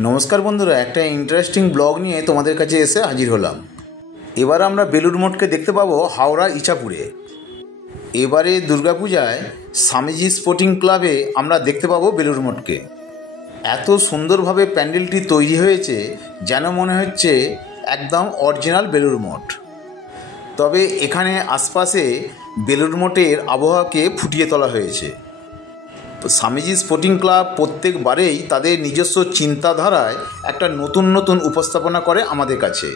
नमस्कार बंधुरा एक इंटरेस्टिंग ब्लग निये तुम्हादेर काछे एसे हाजिर हलाम। एबार आमरा बेलुर मठके देखते पाबो हावड़ा इचापुरे। एबारे दुर्गापूजाय स्वामीजी स्पोर्टिंग क्लाबे आमरा देखते पाबो बेलुर मठके। एत सुंदरभावे प्যান্ডেলটি तैरी हयेछे जेन मने हच्छे एकदम अरिजिनल बेलुर मठ। तबे एखाने आशपाशे बेलुर मठेर आबहावाके फुटिये तोला हयेछे। स्वामीजी स्पोर्टिंग क्लाब प्रत्येक बारेई तादेर निजस्व चिंताधाराय एकटा नतून नतून उपस्थापना करे आमादेर काछे।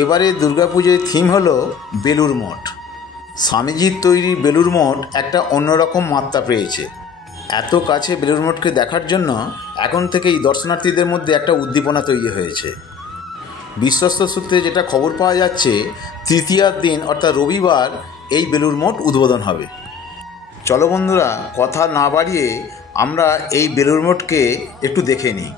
एबारे दुर्गापूजार थीम हलो बेलुर मठ। स्वामीजीर तैरी बेलुर मठ एकटा अन्यरकम मात्रा पेयेछे। एत काछे बेलुर मठके देखार जन्य एखन थेकेई दर्शनार्थीदेर मध्ये एकटा उद्दीपना तैरी हयेछे। विश्वस्त सूत्रे जेटा खबर पाওয়া যাচ্ছে तृतीयार दिन अर्थात रविवार এই बेलुर मठ उद्बोधन हबे। चलो बंधुरा कथा ना बाड़िए आमरा এই বেলুর মঠকে একটু দেখে নিই।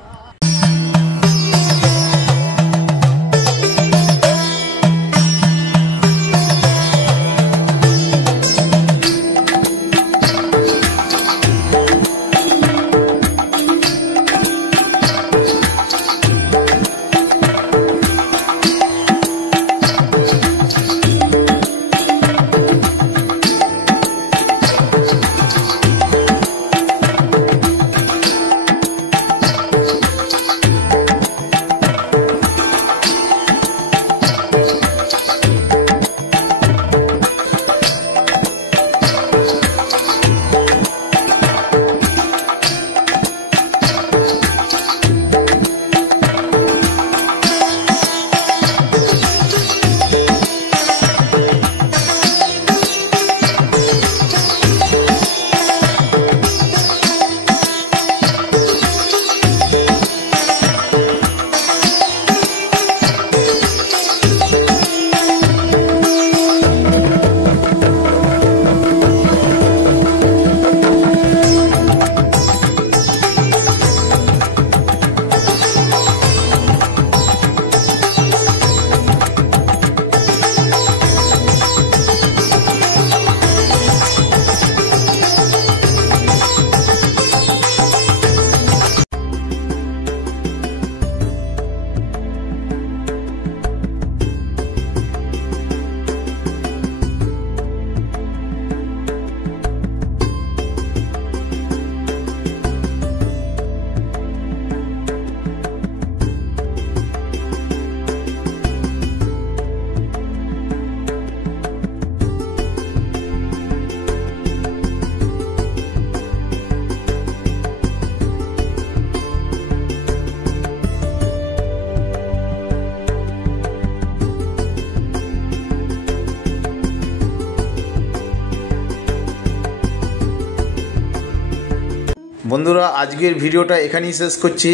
बंधुरा आजकेर भिडियोटा एखानेई शेष करछि।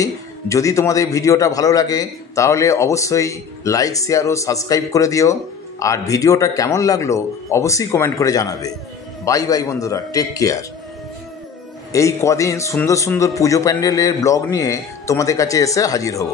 यदि तोमादेर भिडियोटा भालो लागे ताहले अवश्यई लाइक शेयर और सबस्क्राइब करे दिओ और भिडियोटा केमन लागलो अवश्यई कमेंट करे जानाबे। बाई बाई बंधुरा, टेक केयार। এই কদিন সুন্দর সুন্দর পুজো প্যান্ডেলের ব্লগ নিয়ে তোমাদের কাছে এসে হাজির হব।